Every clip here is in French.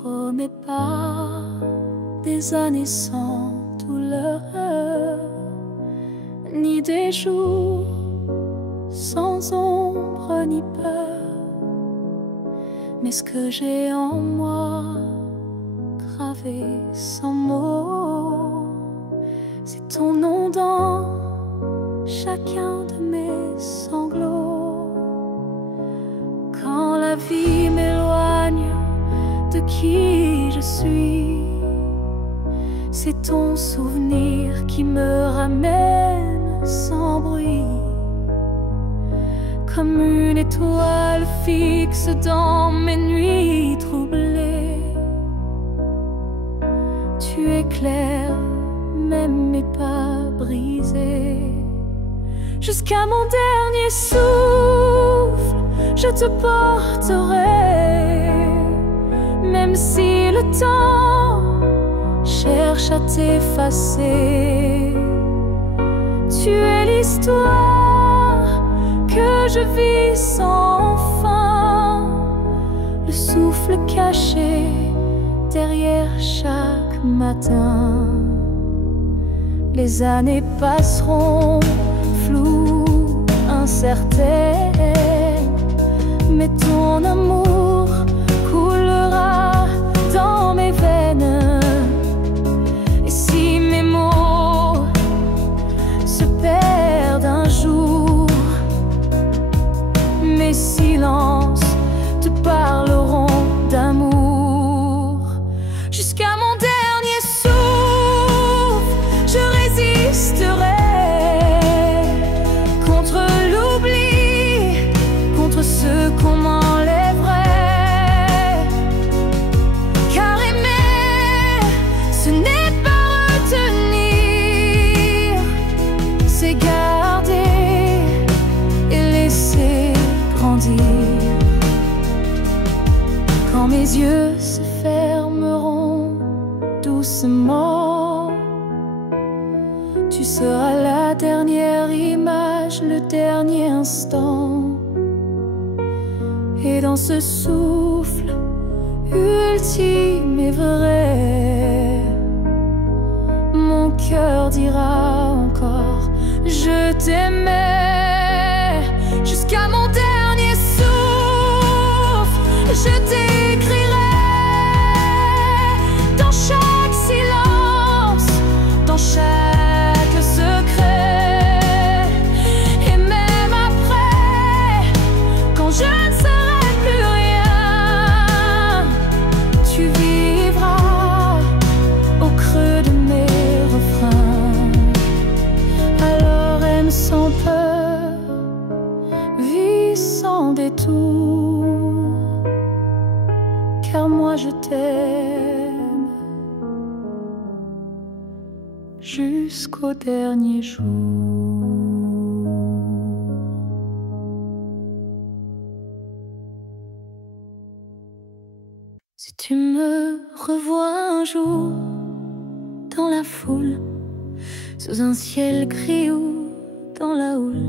promets pas des années sans douleur, ni des jours sans ombre ni peur, mais ce que j'ai en moi, gravé sans mots, c'est ton nom dans chacun de mes sanglots. Quand la vie m'éloigne de qui je suis, c'est ton souvenir qui me ramène sans bruit, comme une étoile fixe dans mes nuits troublées. Tu éclaires même mes pas brisés. Jusqu'à mon dernier souffle, je te porterai, même si le temps cherche à t'effacer. Tu es l'histoire que je vis sans fin, le souffle caché derrière chaque matin. Les années passeront floues, incertaines, mais ton amour coulera dans mes veines. Et si mes mots se perdent un jour, mes silences te parleront d'amour. Jusqu'à mon dernier souffle, je résisterai contre l'oubli, contre ce qu'on m'enlèverait. Car aimer, ce n'est pas retenir, c'est garder et laisser grandir. Quand mes yeux se fermeront doucement, tu seras la dernière image, le dernier instant. Et dans ce souffle ultime et vrai, mon cœur dira encore je t'aimais. Jusqu'à mon dernier souffle, je t'écrirai dans chaque silence, dans chaque secret. Et même après, quand je ne serai plus rien, tu vivras au creux de mes refrains. Alors aime sans peur, vis sans détour, car moi je t'aime jusqu'au dernier jour. Si tu me revois un jour dans la foule, sous un ciel gris ou dans la houle,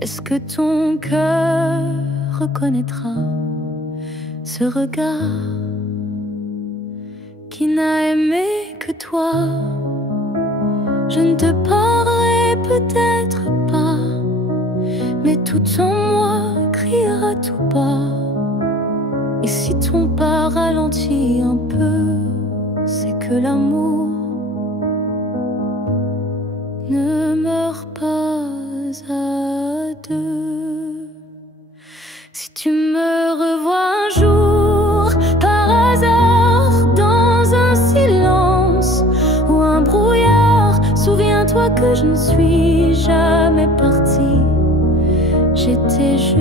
est-ce que ton cœur reconnaîtra ce regard qui n'a aimé que toi? Je ne te parlerai peut-être pas, mais tout en moi criera tout bas. Et si ton pas ralentit un peu, c'est que l'amour ne meurt pas à deux. Si tu me revois un jour par hasard dans un silence ou un brouillard, souviens-toi que je ne suis jamais partie. J'étais juste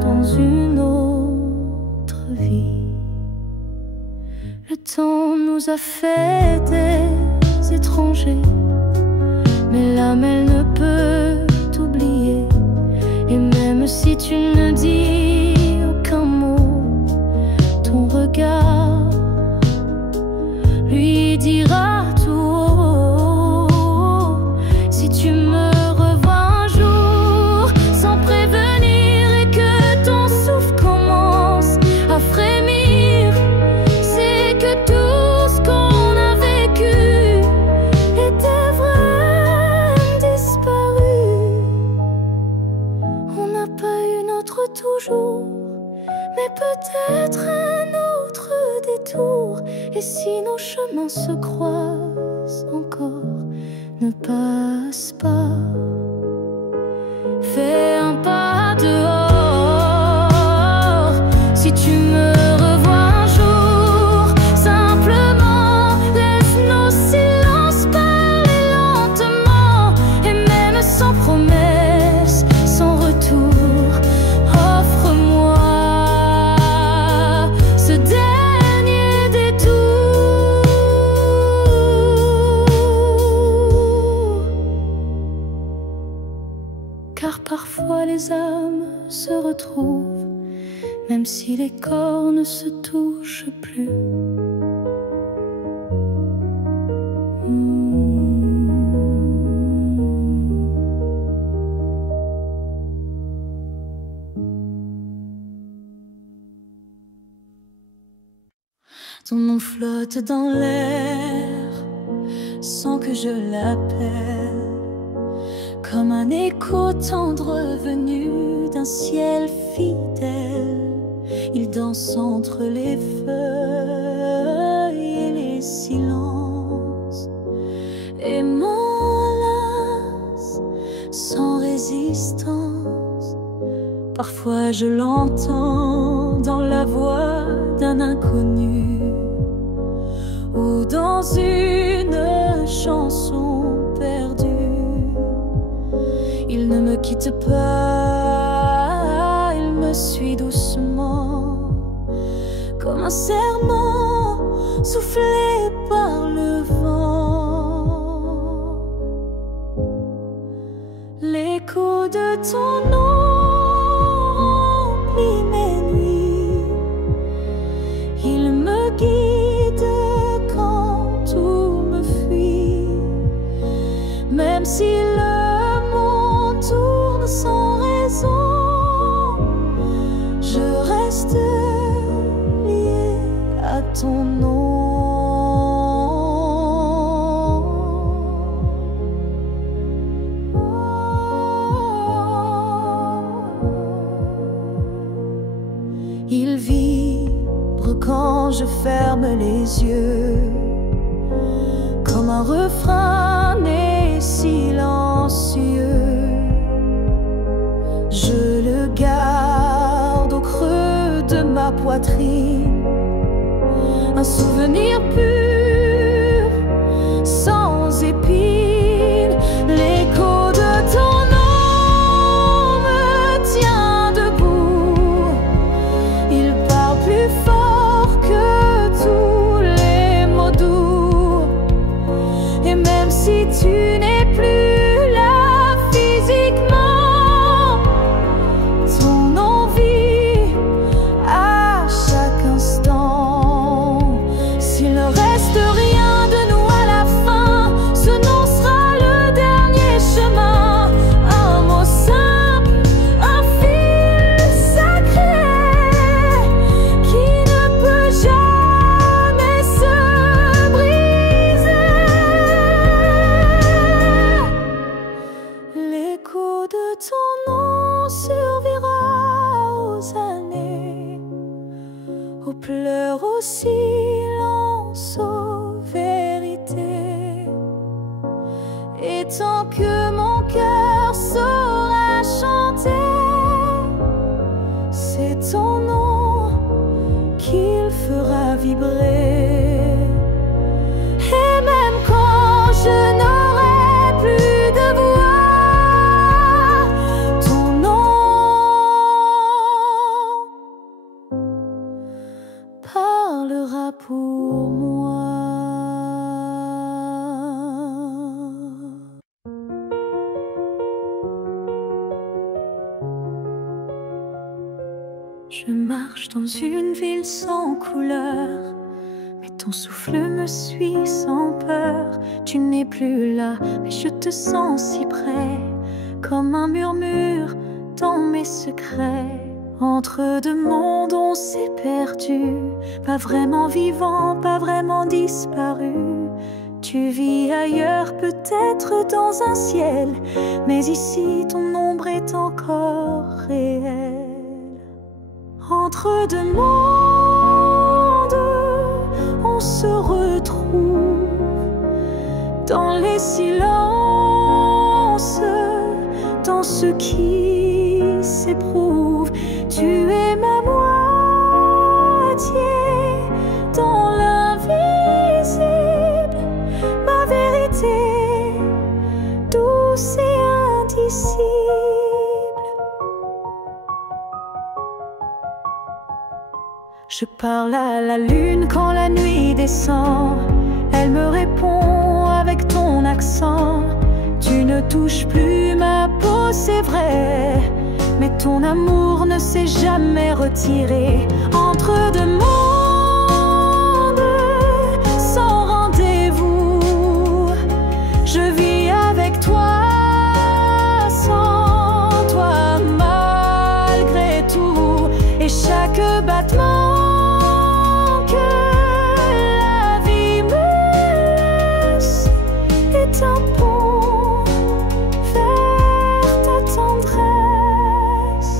dans une autre vie. Le temps nous a fait des étrangers, mais l'âme elle ne peut t'oublier. Et même si tu ne dis aucun mot, ton regard lui dira tout haut. Si tu me revois un jour sans prévenir, mais peut-être un autre détour. Et si nos chemins se croisent encore, ne passe pas. Fais un pas dehors si tu me revois un jour. Simplement laisse nos silences parler lentement, et même sans promesse, sans retour, offre-moi ce dernier détour. Car parfois les âmes se retrouvent, même si les corps ne se touchent plus. Ton nom flotte dans l'air sans que je l'appelle, comme un écho tendre venu d'un ciel fidèle. Il danse entre les feuilles et les silences et m'enlace sans résistance. Parfois je l'entends dans la voix d'un inconnu ou dans une chanson perdue. Il ne me quitte pas, il me suit doucement, comme un serment soufflé par le vent. L'écho de ton nom remplit mes nuits, il me guide quand tout me fuit, même si le monde tourne sans raison, je reste lié à ton nom. Il vibre quand je ferme les yeux, comme un refrain né silencieux. Je le garde au creux de ma poitrine, un souvenir pur, sans épines. L'écho de ton nom me tient debout, il parle plus fort que tous les mots doux. Et même si tu n'es plus là physiquement, ton nom vit à chaque instant. S'il ne reste rien de nous à la fin, ce nom sera le dernier chemin. Un mot simple, un fil sacré qui ne peut jamais se briser. L'écho de ton nom survivra aux années, aux pleurs, aux silences, aux vérités. Et tant que mon cœur saura chanter, c'est ton nom qu'il fera vibrer. Et même quand je n'aurai plus de voix, ton nom parlera pour moi. Je marche dans une ville sans couleur, mais ton souffle me suit sans peur. Tu n'es plus là, mais je te sens si près, comme un murmure dans mes secrets. Entre deux mondes on s'est perdu, pas vraiment vivant, pas vraiment disparu. Tu vis ailleurs, peut-être dans un ciel, mais ici ton ombre est encore réelle. Entre deux mondes, on se retrouve dans les silences, dans ce qui s'éprouve. Tu es ma moitié dans l'invisible, ma vérité douce et indicible. Je parle à la lune quand la nuit descend. Elle me répond avec ton accent. Tu ne touches plus ma peau, c'est vrai, mais ton amour ne s'est jamais retiré. Entre deux mondes, sans rendez-vous, je vis avec toi, sans toi, malgré tout. Et chaque battement un pont vers ta tendresse.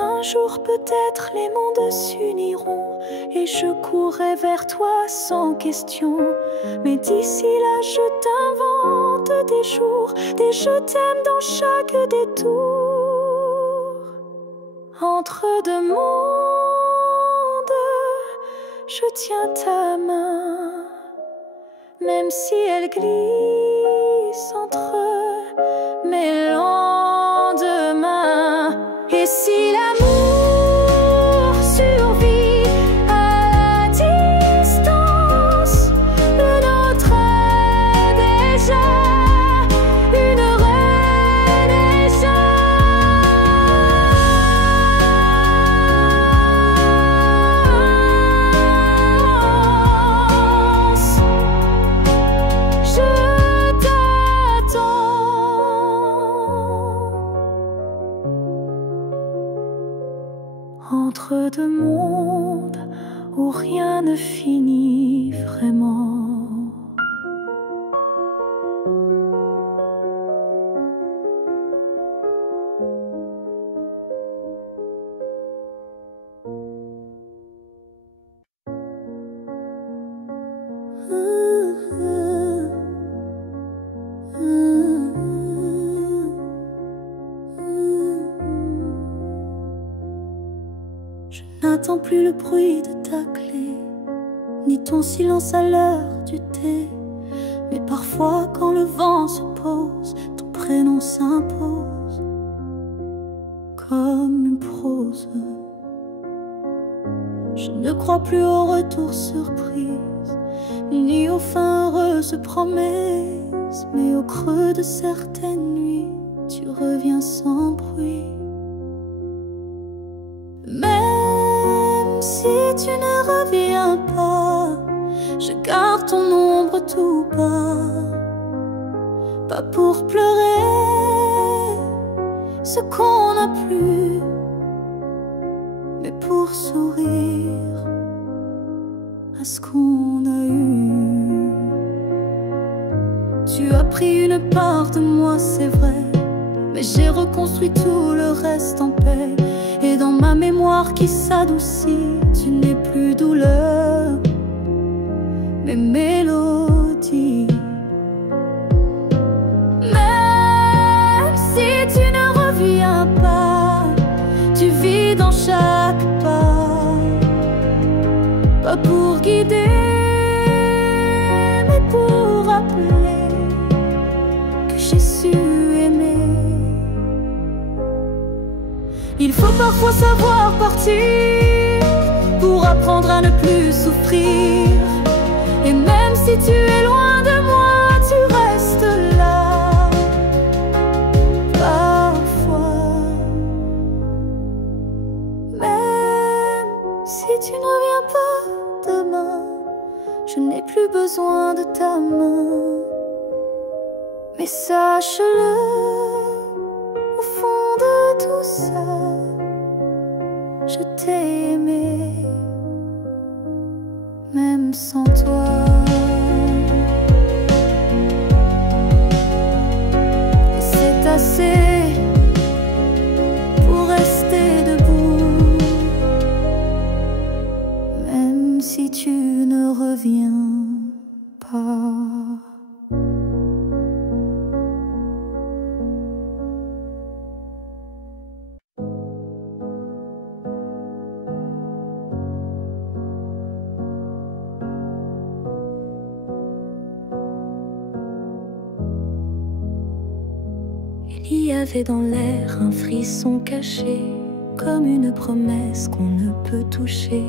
Un jour peut-être les mondes s'uniront et je courrai vers toi sans question. Mais d'ici là je t'invente des jours, des je t'aime dans chaque détour. Entre deux mondes, je tiens ta main, même si elle glisse entre mes lendemains. Et si l'amour survit à la distance, le nôtre est déjà une renaissance. Entre deux mondes où rien ne finit vraiment. N'attends plus le bruit de ta clé, ni ton silence à l'heure du thé. Mais parfois quand le vent se pose, ton prénom s'impose comme une prose. Je ne crois plus au retour surprise, ni aux fins heureuses promesses. Mais au creux de certaines nuits, tu reviens sans bruit. Si tu ne reviens pas, je garde ton ombre tout bas. Pas pour pleurer ce qu'on n'a plus, mais pour sourire à ce qu'on a eu. Tu as pris une part de moi, c'est vrai, mais j'ai reconstruit tout le reste en paix. Et dans ma mémoire qui s'adoucit, tu n'es plus douleur, mais mélodie. Même si tu ne reviens pas, tu vis dans chaque pas. Pas pour guider, mais pour rappeler que j'ai su aimer. Il faut parfois savoir partir pour apprendre à ne plus souffrir. Et même si tu es loin de moi, tu restes là. Parfois, même si tu ne reviens pas demain, je n'ai plus besoin de ta main. Mais sache-le, au fond de tout ça, je t'ai aimé, même sans toi. Et c'est assez pour rester debout. avait dans l'air un frisson caché, comme une promesse qu'on ne peut toucher.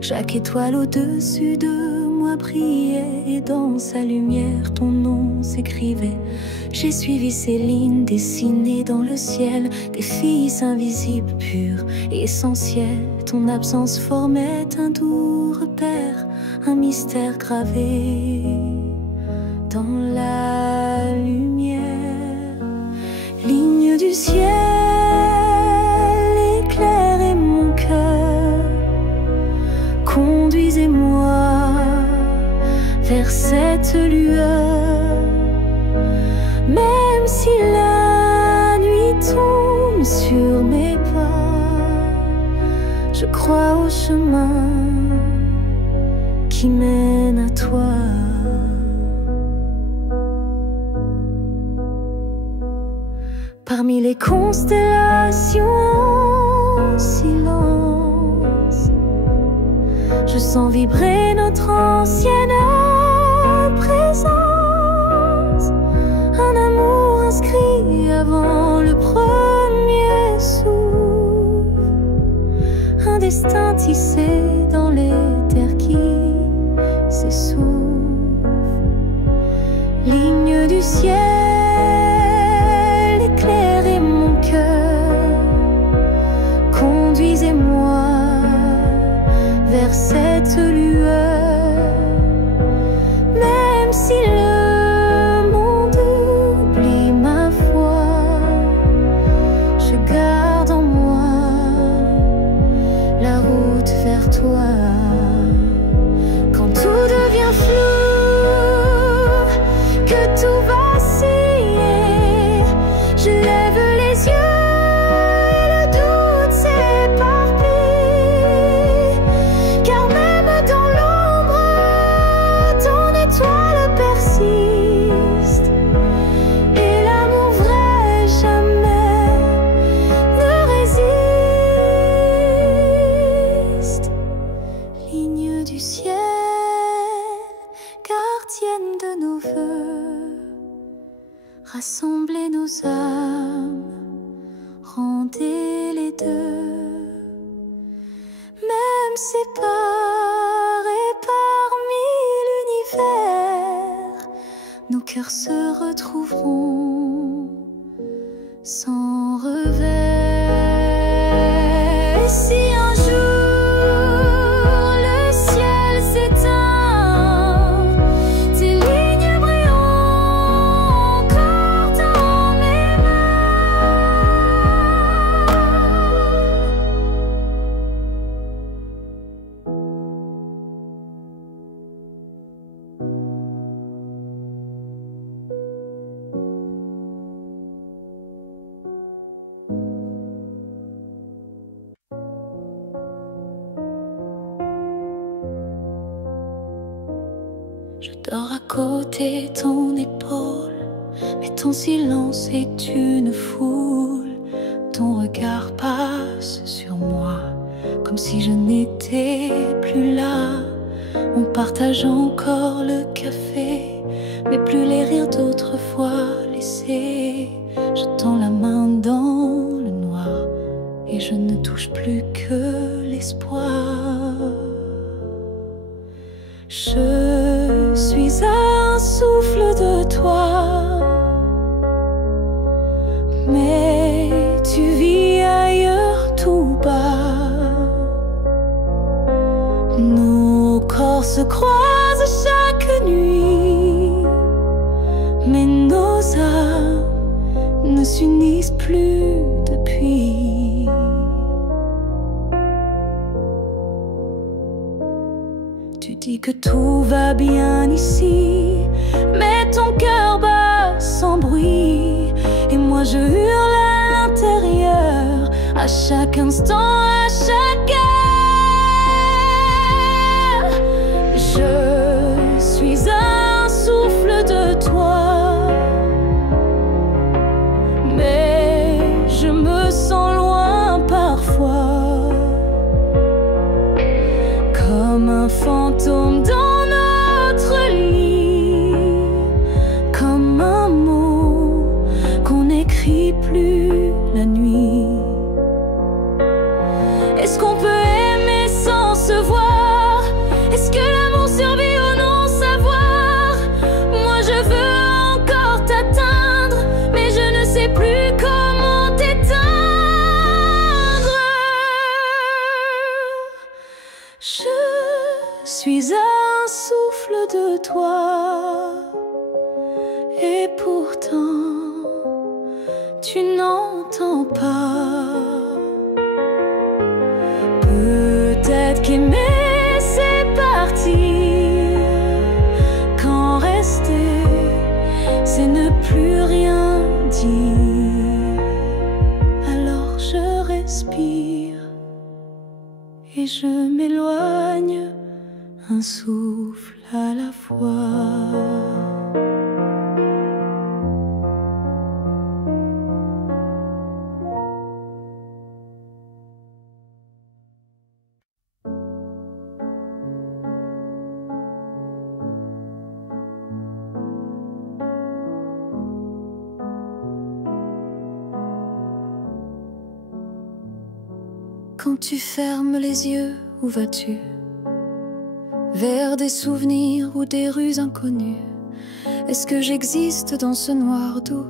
Chaque étoile au-dessus de moi brillait, et dans sa lumière ton nom s'écrivait. J'ai suivi ces lignes dessinées dans le ciel, des fils invisibles, purs et essentiels. Ton absence formait un doux repère, un mystère gravé dans la lumière. Ligne du ciel, éclairez mon cœur, conduisez-moi vers cette lueur. Même si la nuit tombe sur mes pas, je crois au chemin qui mène à toi. Parmi les constellations en silence, je sens vibrer notre ancienne présence. Un amour inscrit avant le premier souffle, un destin tissé dans les terres qui s'essoufflent. Ligne du ciel, éclairez mon cœur, conduisez-moi vers cette lueur. Même si le monde oublie ma foi, je garde en moi la route vers toi. Quand tout devient flou, que tout vacille, je lève les yeux et le doute s'éparpille. Car même dans l'ombre, ton étoile persiste, et l'amour vrai jamais ne résiste. Ligne du ciel, gardienne de nos voeux, rassemblez nos âmes, rendez les deux. Même séparés parmi l'univers, nos cœurs se retrouveront sans revers. Et si un jour le ciel s'éteint, tes lignes brilleront encore dans mes Je dors à côté ton épaule, mais ton silence est une foule. Ton regard passe sur moi, comme si je n'étais plus là. On partage encore le café, mais plus les rires d'autrefois laissés. Je tends la main dans le noir, et je ne touche plus que l'espoir. Je suis un souffle de toi, mais tu vis ailleurs tout bas. Nos corps se croisent chaque nuit, mais nos âmes ne s'unissent plus depuis. Tu dis que tout va bien ici, mais ton cœur bat sans bruit. Et moi je hurle à l'intérieur, à chaque instant, à chaque heure. Je suis un souffle de toi, mais je me sens loin parfois, comme un fantôme dans notre lit, comme un mot qu'on n'écrit plus. suis un souffle de toi, et pourtant tu n'entends pas. Peut-être qu'aimer c'est partir, qu'en rester c'est ne plus rien dire. Alors je respire et je m'éloigne, un souffle à la fois. Quand tu fermes les yeux, où vas-tu? Vers des souvenirs ou des rues inconnues? Est-ce que j'existe dans ce noir doux,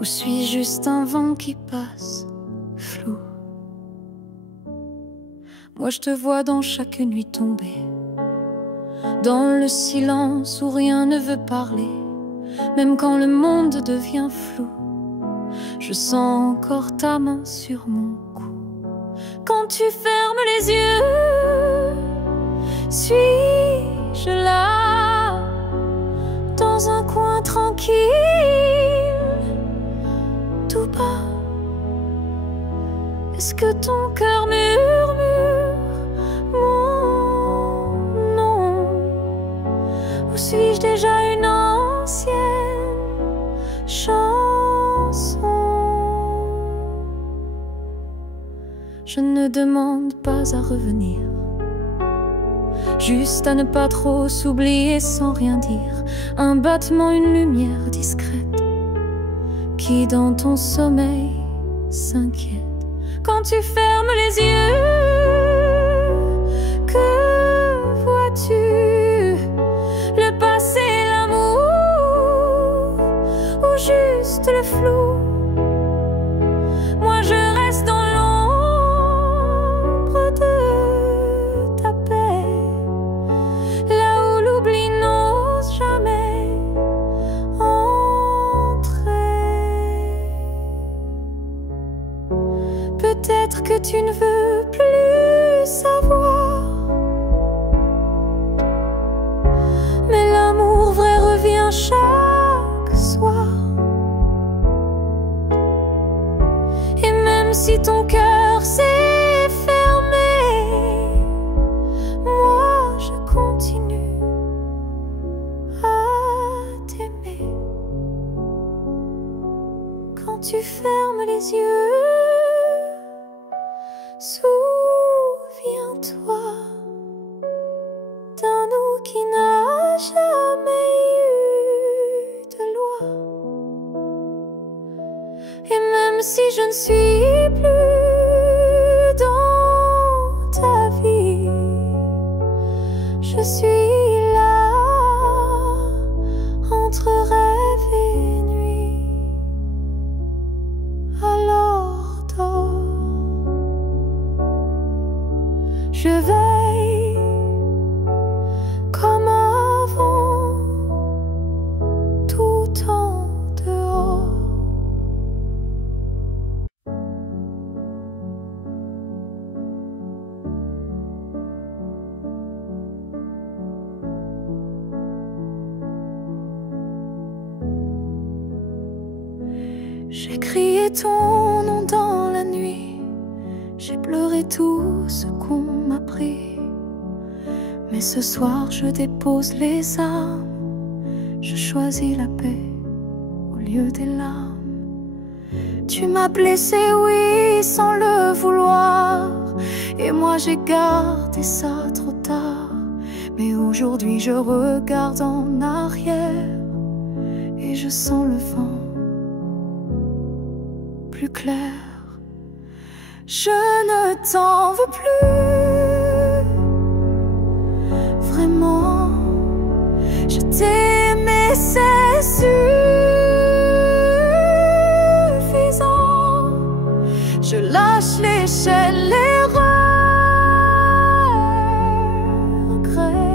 ou suis-je juste un vent qui passe, flou? Moi je te vois dans chaque nuit tomber, dans le silence où rien ne veut parler. Même quand le monde devient flou, je sens encore ta main sur mon cou. Quand tu fermes les yeux, suis-je là, dans un coin tranquille, tout bas? Est-ce que ton cœur murmure mon nom, ou suis-je déjà une ancienne chanson? Je ne demande pas à revenir, juste à ne pas trop s'oublier sans rien dire. Un battement, une lumière discrète qui dans ton sommeil s'inquiète. Quand tu fermes les yeux, que vois-tu? Le passé, l'amour, ou juste le flou? Moi je reste dans l'ombre de ta paix, là où l'oubli n'ose jamais entrer. Peut-être que tu ne veux plus savoir, mais l'amour vrai revient chaque soir. Et même si ton cœur s'est fermé, moi je continue à t'aimer. Quand tu fermes les yeux, souviens-toi d'un nous qui n'a jamais eu de loi. Et même si je ne suis plus dans ta vie, je suis là entre rêve et nuit. Alors dors, je veille comme avant, tout en dehors. J'ai crié ton nom dans la nuit, j'ai pleuré tout ce qu'on m'a pris. Mais ce soir je dépose les armes, je choisis la paix au lieu des larmes. Tu m'as blessé, oui, sans le vouloir, et moi j'ai gardé ça trop tard. Mais aujourd'hui je regarde en arrière et je sens le vent plus clair. Je ne t'en veux plus, vraiment. Je t'ai aimé, c'est suffisant. Je lâche l'échelle, les regrets.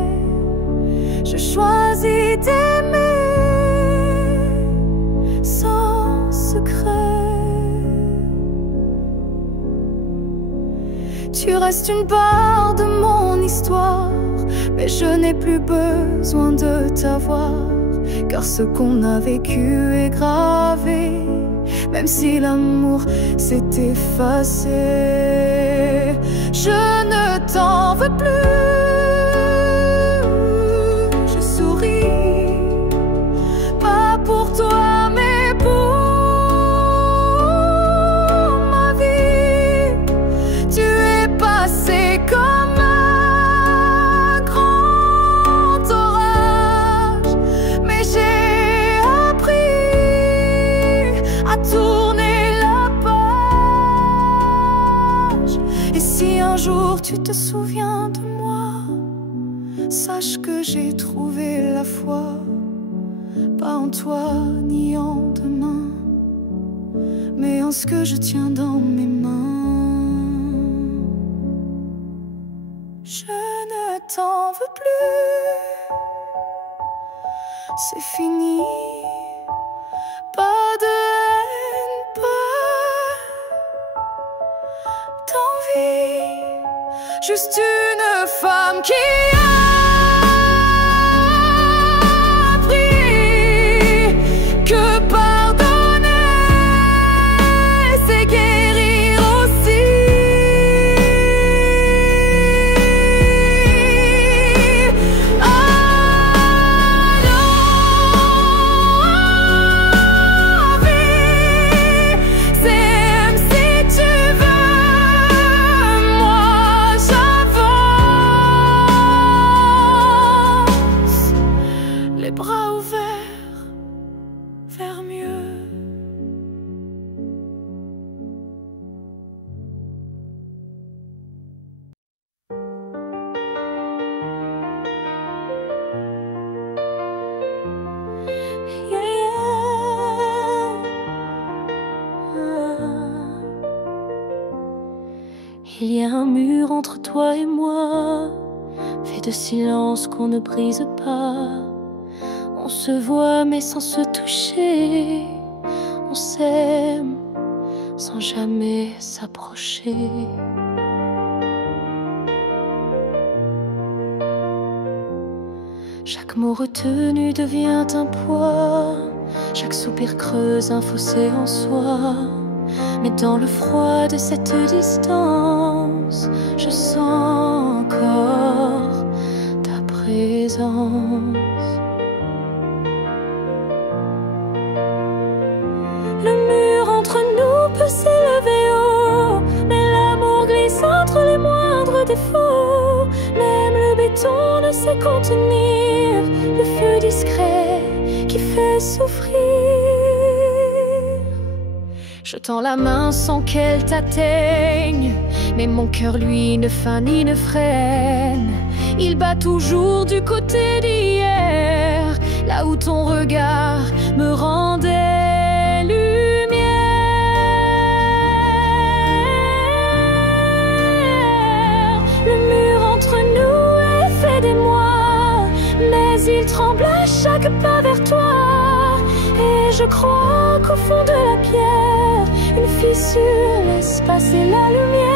Tu restes une part de mon histoire, mais je n'ai plus besoin de t'avoir, car ce qu'on a vécu est gravé, même si l'amour s'est effacé. Je ne t'en veux plus. Je souris, pas pour toi mais pour ma vie. Tu es passé comme un grand orage, mais j'ai appris à tourner la page. Et si un jour tu te souviens de moi, sache que j'ai trouvé la foi, pas en toi ni en demain, mais en ce que je tiens dans mes mains. Je ne t'en veux plus, c'est fini. Pas de haine, pas d'envie, juste une femme qui a appris que pardonner, c'est guérir aussi. Les bras ouverts vers mieux. Yeah, yeah. Il y a un mur entre toi et moi, fait de silence qu'on ne brise pas. On se voit mais sans se toucher, on s'aime sans jamais s'approcher. Chaque mot retenu devient un poids, chaque soupir creuse un fossé en soi. Mais dans le froid de cette distance, je sens encore ta présence. Le mur entre nous peut s'élever haut, mais l'amour glisse entre les moindres défauts. Même le béton ne sait contenir le feu discret qui fait souffrir. Je tends la main sans qu'elle t'atteigne, mais mon cœur lui ne feint ni ne freine. Il bat toujours du côté d'hier, là où ton regard me rendait. Il tremble à chaque pas vers toi, et je crois qu'au fond de la pierre, une fissure laisse passer la lumière.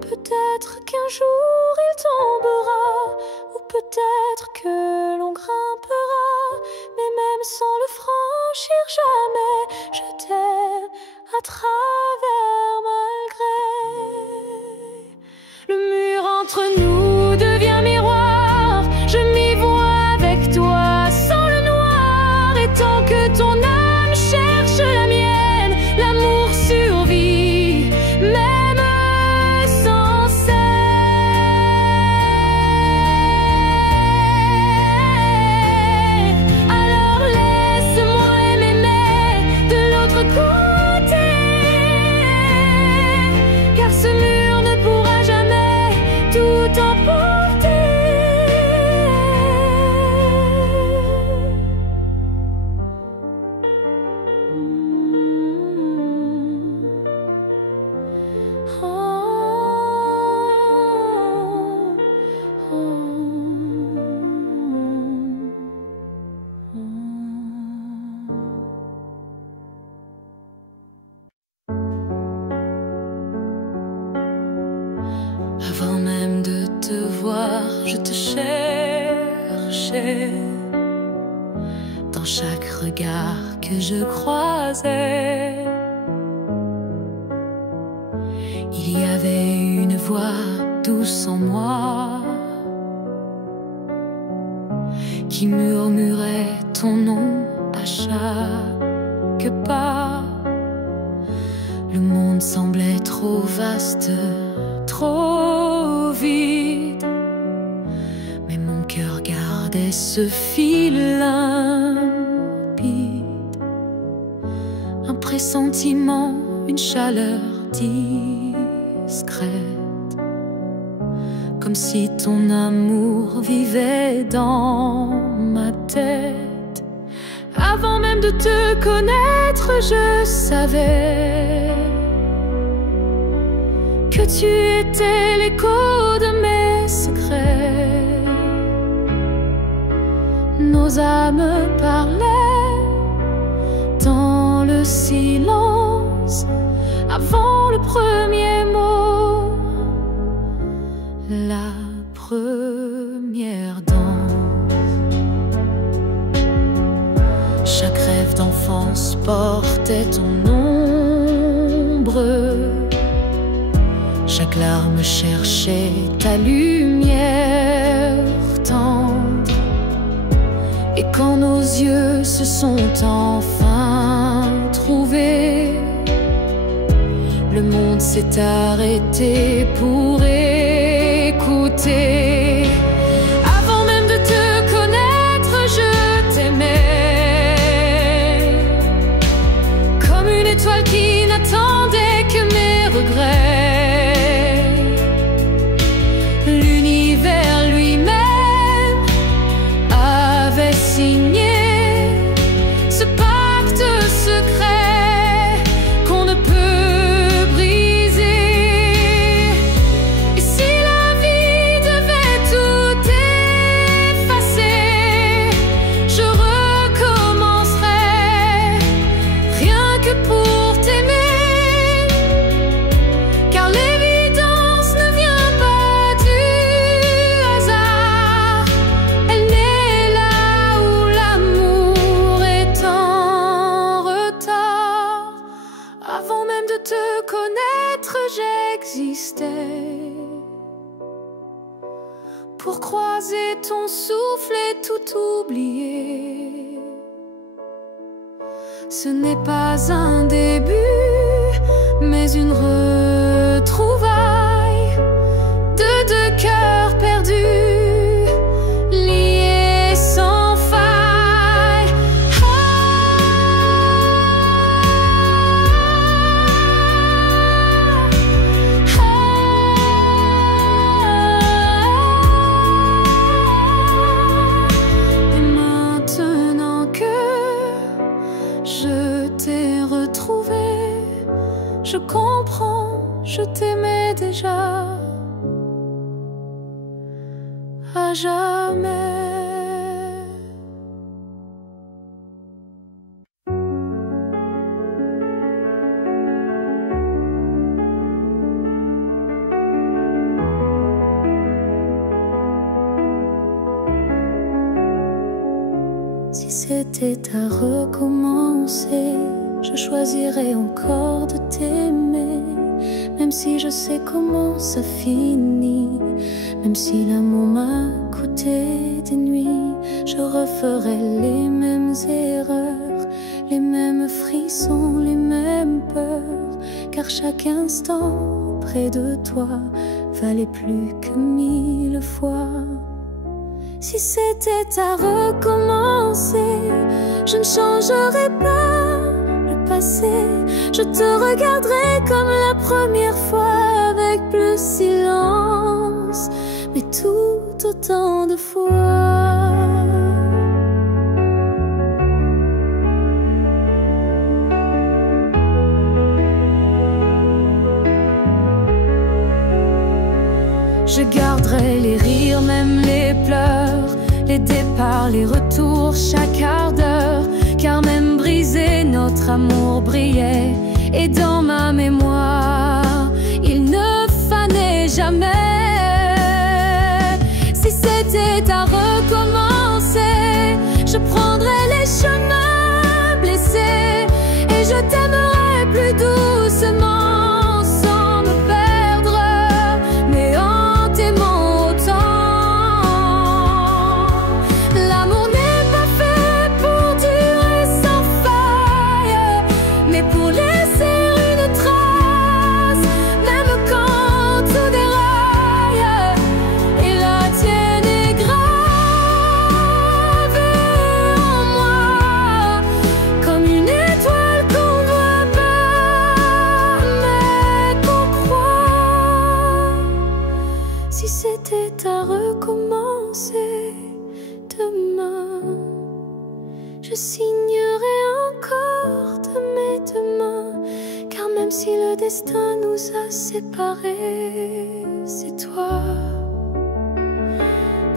Peut-être qu'un jour il tombera, ou peut-être que l'on grimpera, mais même sans le franchir jamais, je t'aime à travers malgré. Le mur entre nous devient miroir, je m'y vois avec toi sans le noir. Et tant que ton âme cherche la mienne, l'amour survit Avant même de te voir, je te cherchais. Dans chaque regard que je croisais, il y avait une voix douce en moi qui murmurait ton nom à chaque pas. Le monde semblait trop vaste, trop vide, mais mon cœur gardait ce fil limpide. Un pressentiment, une chaleur discrète, comme si ton amour vivait dans ma tête. Avant même de te connaître, je savais que tu étais l'écho de mes secrets. Nos âmes parlaient dans le silence avant le premier mot, la première danse. Chaque rêve d'enfance portait ton ombre. Chaque larme cherchait ta lumière tendre. Et quand nos yeux se sont enfin trouvés, le monde s'est arrêté pour écouter. Avant même de te connaître, je t'aimais comme une étoile qui n'attendait que mes regrets. L'univers lui-même avait signé ce pacte secret qu'on ne peut briser. Et si la vie devait tout effacer, je recommencerais rien que pour t'aimer, car l'évidence ne vient pas du hasard. Elle naît là où l'amour est en retard. Avant même de te connaître, j'existais pour croiser ton souffle et tout oublier. Ce n'est pas un début, mais une retrouvaille de deux cœurs perdus, liés sans faille. Et maintenant que je t'ai retrouvé, je comprends, je t'aimais déjà à jamais. Si c'était à recommencer, je choisirais encore de t'aimer. Même si je sais comment ça finit, même si l'amour m'a coûté des nuits, je referais les mêmes erreurs, les mêmes frissons, les mêmes peurs, car chaque instant près de toi valait plus que 1000 fois. Si c'était à recommencer, je ne changerais pas le passé. Je te regarderais comme la première fois, avec plus de silence, mais tout autant de fois. Je garderai les rires, même les pleurs, les départs, les retours, chaque quart d'heure, car même brisé, notre amour brillait. Et dans ma mémoire, il ne fanait jamais. si c'était à recommencer demain, je signerai encore de mes deux mains, car même si le destin nous a séparés, c'est toi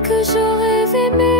que j'aurais aimé.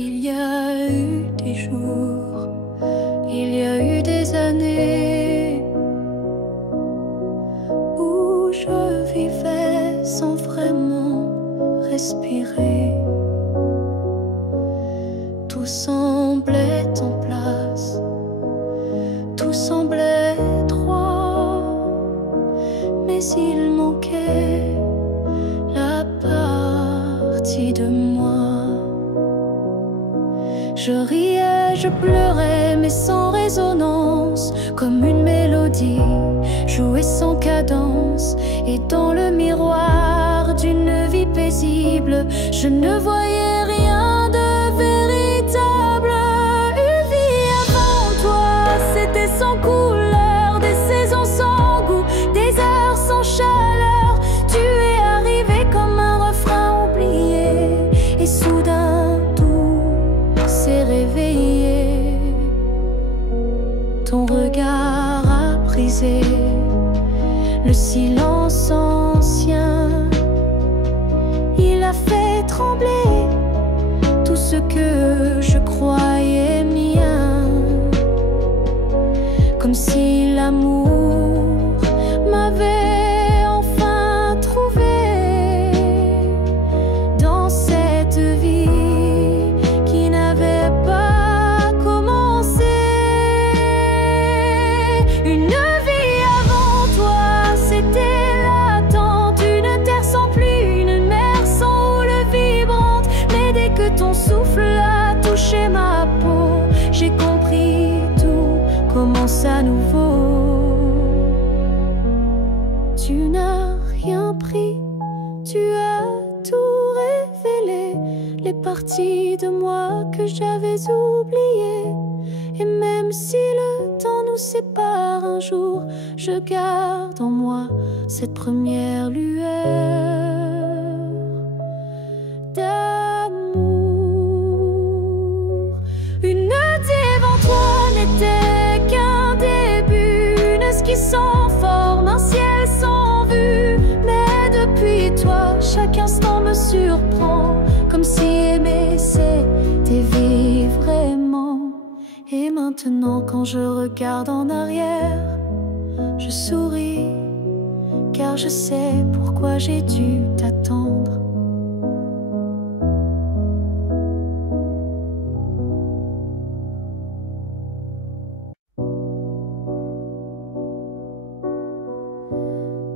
Il y a eu des jours, il y a eu des années où je vivais sans vraiment respirer. Tout semblait en place, tout semblait droit, mais il manquait la partie de moi. Je riais, je pleurais, mais sans résonance, comme une mélodie jouée sans cadence. Et dans le miroir d'une vie paisible, je ne voyais rien de véritable. Une vie avant toi, c'était sans couleur, des saisons sans goût, des heures sans chaleur. Tu es arrivé comme un refrain oublié, et soudain s'est réveillé. Ton regard a brisé le silence ancien. Il a fait trembler tout ce que je croyais mien, comme si l'amour m'avait enfin trouvé dans cette vie. Ton souffle a touché ma peau, j'ai compris tout commence à nouveau. Tu n'as rien pris, tu as tout révélé, les parties de moi que j'avais oubliées. Et même si le temps nous sépare un jour, je garde en moi cette première lueur d'amour. Une nuit devant toi n'était qu'un début, une esquisse sans forme, un ciel sans vue. Mais depuis toi, chaque instant me surprend, comme si aimer c'était vivre vraiment. Et maintenant quand je regarde en arrière, je souris, car je sais pourquoi j'ai dû t'attendre.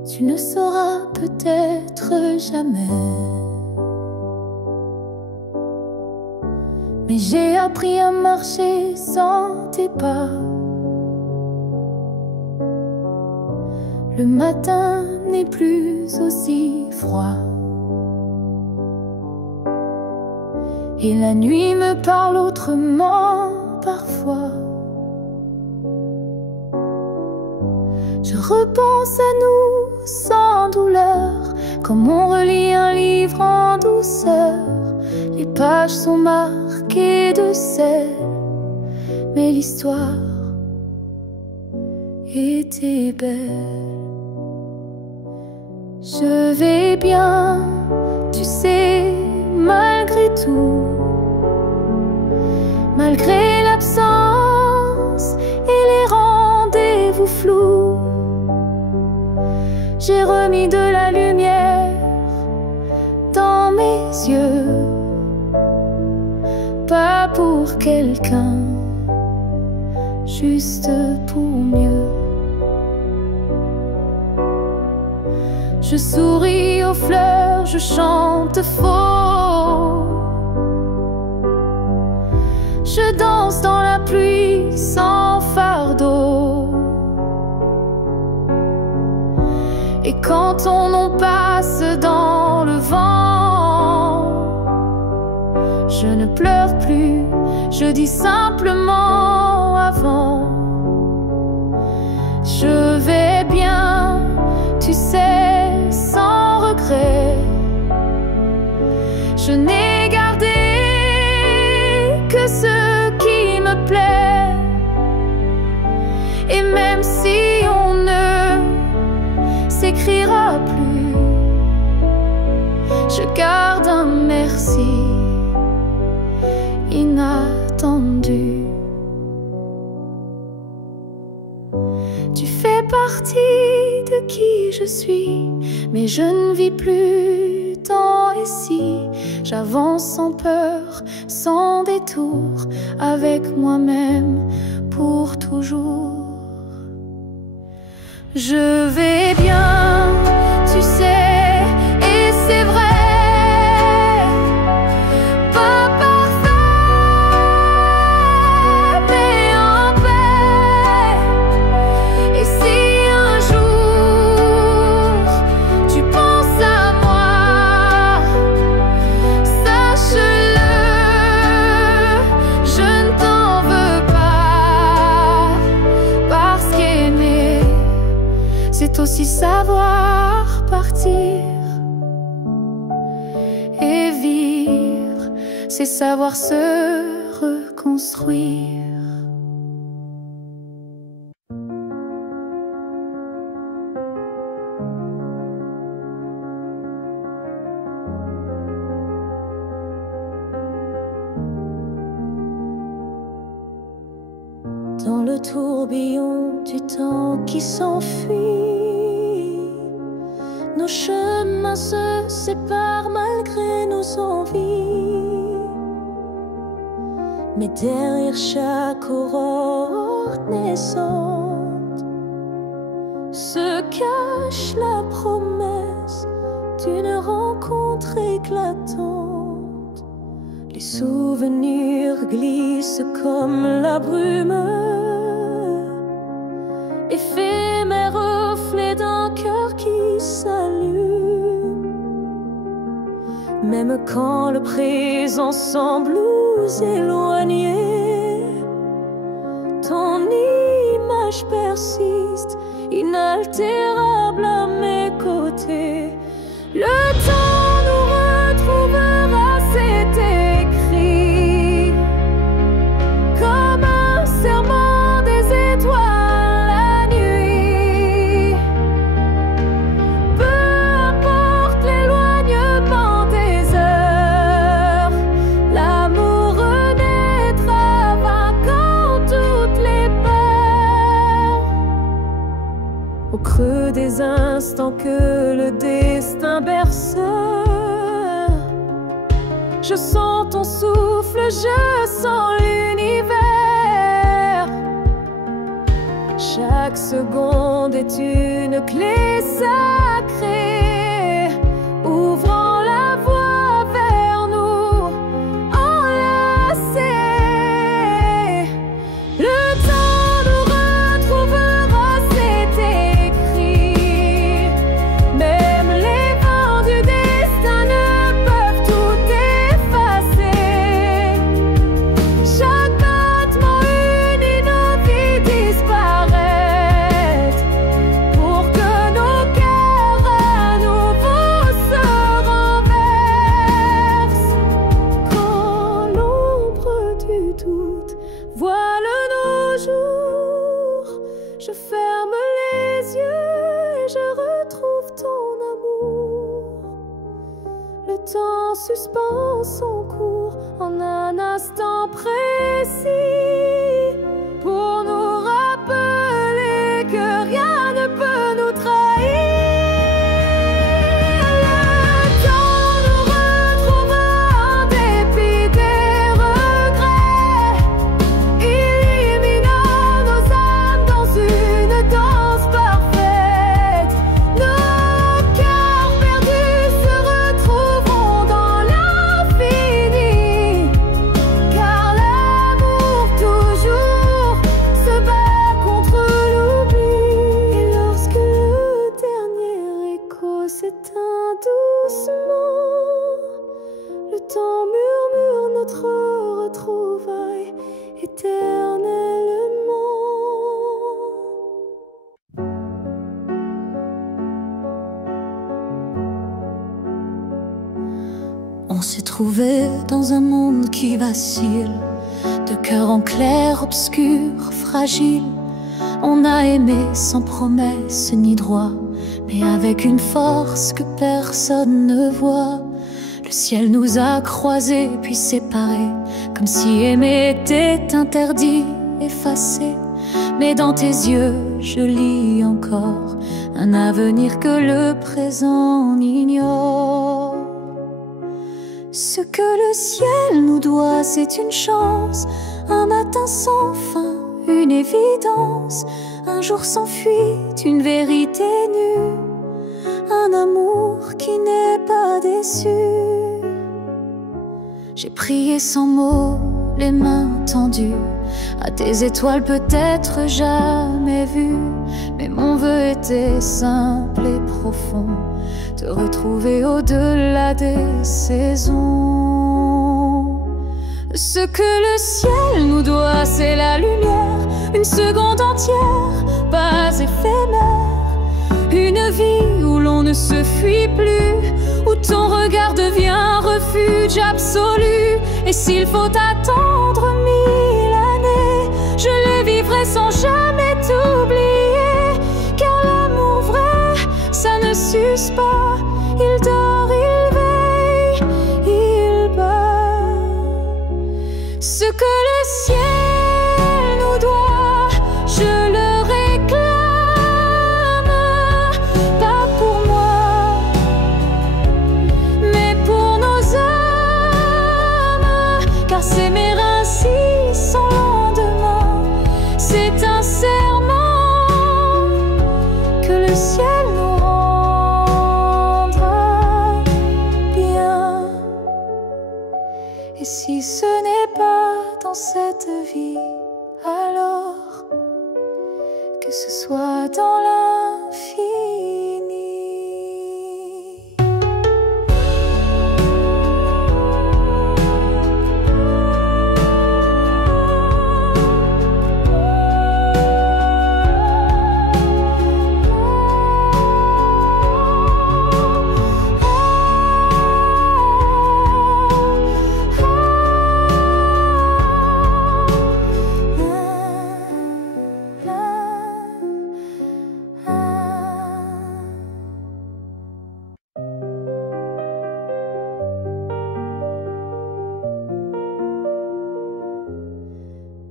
Tu ne sauras peut-être jamais, mais j'ai appris à marcher sans tes pas. Le matin n'est plus aussi froid, et la nuit me parle autrement parfois. Je repense à nous sans douleur, comme on relit un livre en douceur. Les pages sont marquées de sel, mais l'histoire était belle. Je vais bien, tu sais, malgré tout, malgré l'absence et les rendez-vous flous, j'ai remis de la lumière dans mes yeux. Pas pour quelqu'un, juste pour mieux. Je souris aux fleurs, je chante faux. Je danse dans la pluie sans fardeau. Et quand ton nom passe dans le vent, je ne pleure plus, je dis simplement avant. Je vais bien, tu sais, sans regret. Je n'ai gardé que ce qui me plaît. Et même si on ne s'écrira plus, je garde un merci inattendu. Tu fais partie de qui je suis, mais je ne vis plus tant ici. J'avance sans peur, sans détour, avec moi-même pour toujours. Je vais bien, tu sais, et c'est vrai. Pas parfait, mais en paix. Et si un jour tu penses à moi, sache-le, je ne t'en veux pas. Parce qu'aimer, c'est aussi savoir partir. Et vivre, c'est savoir se reconstruire. Dans le tourbillon du temps qui s'enfuit, nos chemins se séparent malgré nos envies. Mais derrière chaque aurore naissante se cache la promesse d'une rencontre éclatante. Les souvenirs glissent comme la brume, éphémère reflet d'un cœur qui s'allume. Même quand le présent semble nous éloigner, ton image persiste, inaltérable à mes côtés. Le temps nous retrouvera, c'est écrit, comme un serment des étoiles la nuit. Peu importe l'éloignement des heures, l'amour renaîtra vainquant toutes les peurs. Au creux des instants que le destin berce, je sens ton souffle, je sens l'univers. Chaque seconde est une clé sacrée, ouvrant la voie vers nous, enlacés. Le temps nous retrouvera, c'est écrit. Même les vents du destin ne peuvent tout effacer. Chaque battement unit nos vies disparaître, pour que nos cœurs temps suspend son cours en un instant précis pour nous rappeler que rien ne peut nous trahir. S'éteint doucement, le temps murmure notre retrouvaille éternellement. On s'est trouvé dans un monde qui vacille, de cœur en clair, obscur, fragile. On a aimé sans promesse ni droit, mais avec une force que personne ne voit. Le ciel nous a croisés puis séparés, comme si aimer était interdit, effacé. Mais dans tes yeux, je lis encore un avenir que le présent ignore. Ce que le ciel nous doit, c'est une chance, un matin sans fin, une évidence, un jour sans fuite, une vérité nue, un amour qui n'est pas déçu. J'ai prié sans mots, les mains tendues à tes étoiles peut-être jamais vues, mais mon vœu était simple et profond, te retrouver au-delà des saisons. Ce que le ciel nous doit, c'est la lumière, une seconde entière, pas éphémère, une vie où l'on ne se fuit plus, où ton regard devient refuge absolu. Et s'il faut attendre 1000 années, je les vivrai sans jamais t'oublier, car l'amour vrai, ça ne s'use pas, il dort, il veille, il bat. Ce que le ciel nous doit, je le réclame, pas pour moi, mais pour nos âmes, car s'aimer ainsi sans lendemain, c'est un serment que le ciel nous rendra bien. Et si ce n'est pas dans cette vie, alors que ce soit dans l'infini.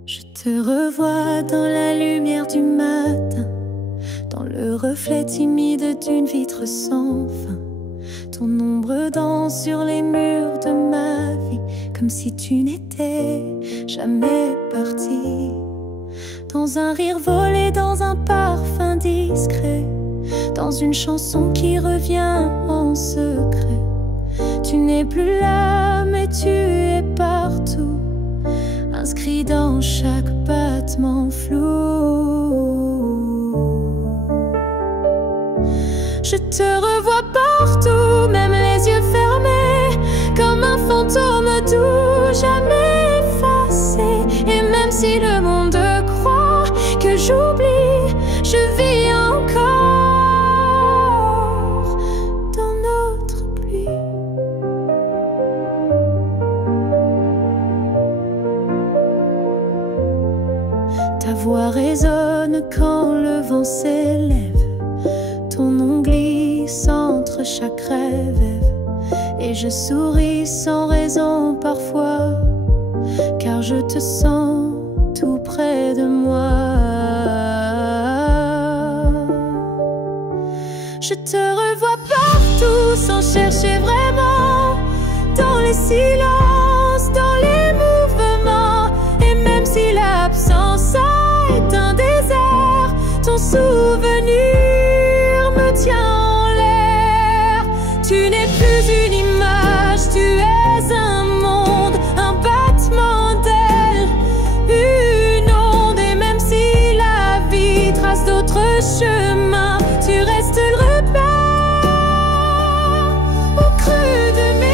Je te revois dans la lumière du matin, dans le reflet timide d'une vitre sans fin. Ton ombre danse sur les murs de ma vie, comme si tu n'étais jamais parti. Dans un rire volé, dans un parfum discret, dans une chanson qui revient en secret. Tu n'es plus là, mais tu es partout, inscrit dans chaque battement flou. Je te revois partout, même les yeux fermés, comme un fantôme doux, jamais effacé. Et même si le monde croit que j'oublie, je vis encore dans notre pluie. Ta voix résonne quand le vent s'élève, ton nom glisse entre chaque rêve, Et je souris sans raison parfois, car je te sens tout près de moi. Je te revois partout sans chercher vraiment, dans les silences, dans les mouvements. Et même si l'absence est un désert, ton souvenir me tient en l'air. Tu n'es plus une image, tu es un monde, un battement d'ailes, une onde. Et même si la vie trace d'autres chemins, tu restes le repère au creux de mes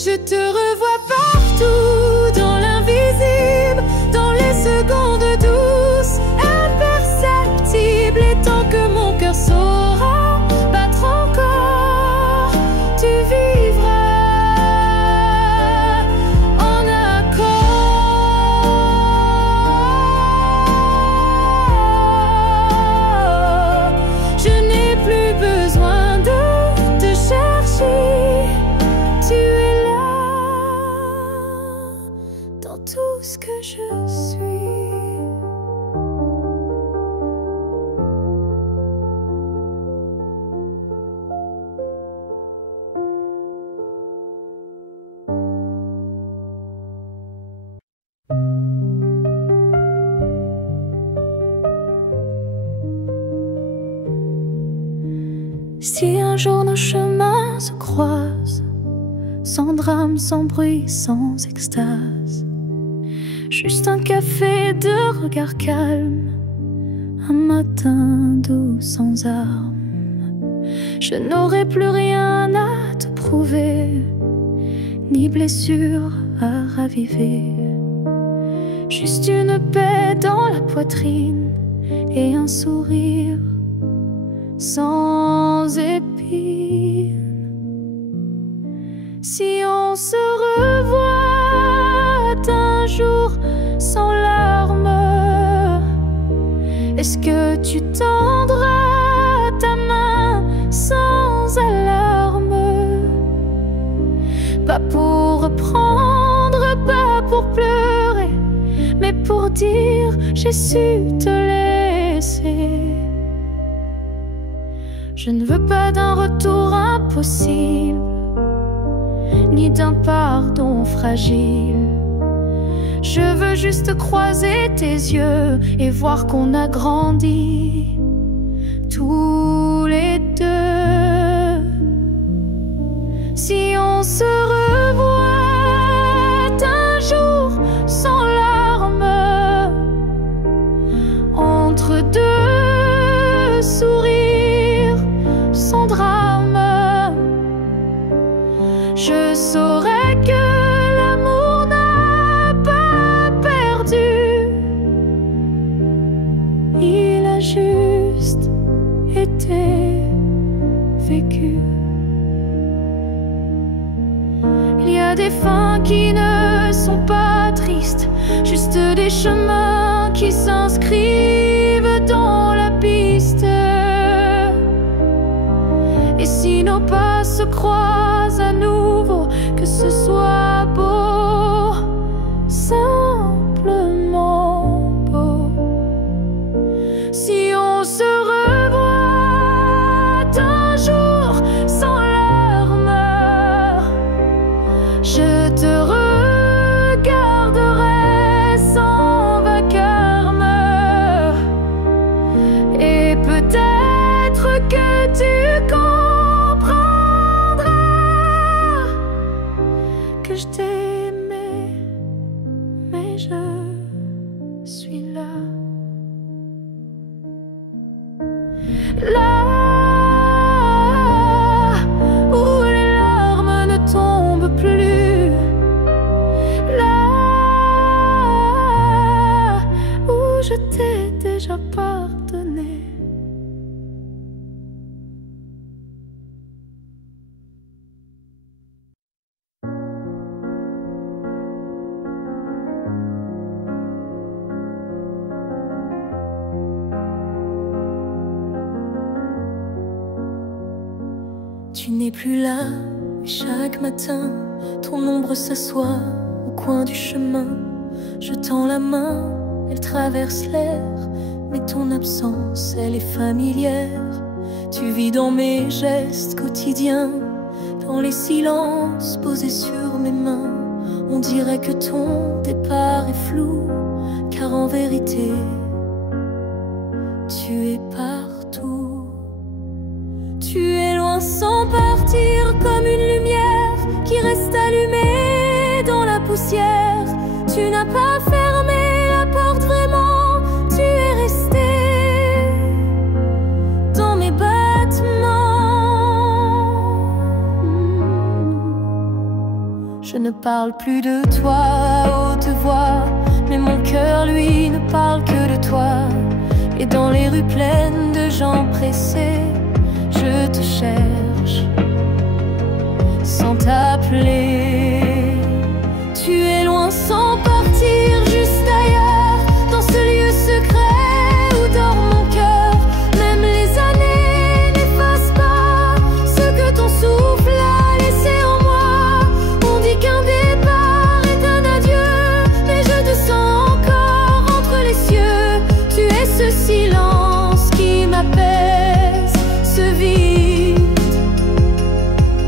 Je te revois partout, dans l'invisible, dans les secondes douces, imperceptibles. Et tant que mon cœur saura battre encore, tu vivras en accord. Je n'ai plus besoin de te chercher, tu es dans tout ce que je suis. Si un jour nos chemins se croisent, sans drame, sans bruit, sans extase, juste un café de regard calme, un matin doux sans armes. Je n'aurai plus rien à te prouver, ni blessure à raviver, juste une paix dans la poitrine et un sourire sans épines. Si on se revoit un jour sans larmes, est-ce que tu tendras ta main sans alarme? Pas pour reprendre, pas pour pleurer, mais pour dire j'ai su te laisser. Je ne veux pas d'un retour impossible, ni d'un pardon fragile. Je veux juste croiser tes yeux et voir qu'on a grandi tous les deux. Si on se revoit un jour sans larmes, entre deux sourires sans drame, je saurais que l'amour n'a pas perdu. Il a juste été vécu. Il y a des fins qui ne sont pas tristes, juste des chemins qui s'inscrivent dans la piste. Et si nos pas se croisent à nouveau, que ce soit beau, simplement beau. Si on se revoit un jour sans larmes, je te regarderai sans vacarme. Et peut-être que tu comprendras n'es plus là, mais chaque matin, ton ombre s'assoit au coin du chemin. Je tends la main, elle traverse l'air, mais ton absence, elle est familière. Tu vis dans mes gestes quotidiens, dans les silences posés sur mes mains. On dirait que ton départ est flou, car en vérité, tu es partout. Tu es loin sans partir, comme une lumière qui reste allumée dans la poussière. Tu n'as pas fermé la porte vraiment, tu es resté dans mes battements. Je ne parle plus de toi à haute voix, mais mon cœur lui ne parle que de toi. Et dans les rues pleines de gens pressés, je te cherche sans t'appeler. Tu es loin sans partir, juste ailleurs, dans ce lieu secret où dort mon cœur. Même les années n'effacent pas ce que ton souffle a laissé en moi. On dit qu'un départ est un adieu, mais je te sens encore entre les cieux. Tu es ce silence qui m'apaise, ce vide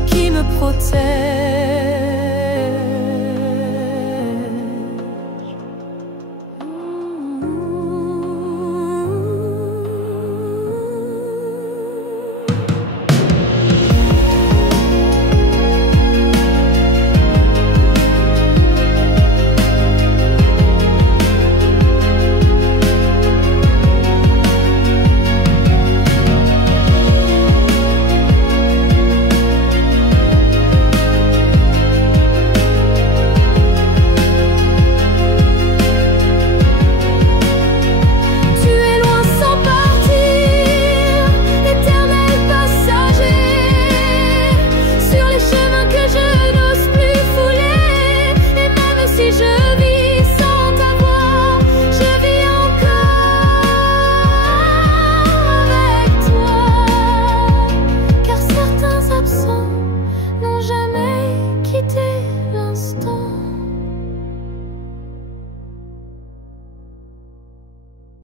qui me protège.